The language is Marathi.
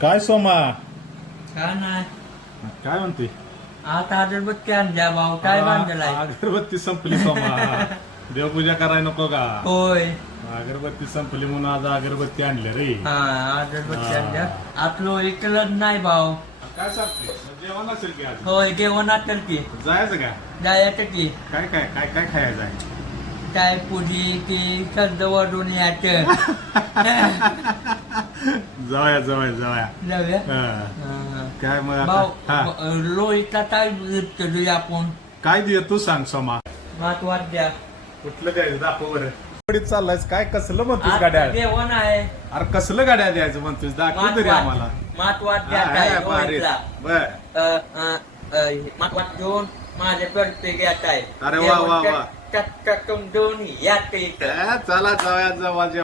काय सोमा काय नाही काय म्हणते आता अगरबत्ती आणल्या भाऊ काय बांधलाय अगरबत्ती संपली सोमा देवपूजा करायला नको का होय अगरबत्ती संपली म्हणून आज अगरबत्ती आणले रे हा अगरबत्ती आणल्या आपलं इकडं नाही भाऊ काय सांगते जेवण असेल की आज होय जेवण असेल की जायचं का जायचं की काय काय काय काय खायचं आहे काय पुरी ती सर्द वरून यायचं जाऊया जाऊया जाऊया जाऊया हा. काय मग आता? हा. भाऊ लोईचा काय गिफ्ट देऊया आपण काय दे तू सांग सोमा महत्वात द्या कुठलं द्यायचं दाखव बरं चाललायस काय कसलं म्हणतोस गाड्या जेवण आहे अरे कसलं गाड्या द्यायचं म्हणतोस दाखव तरी आम्हाला महत्वात द्या हा, काय हा, भारी. लोईचा. बर महत्वात घेऊन माझ्या करते घ्यायचं आहे अरे वा, वा, वा. दोन्ही यात काही चला जाऊया जाऊया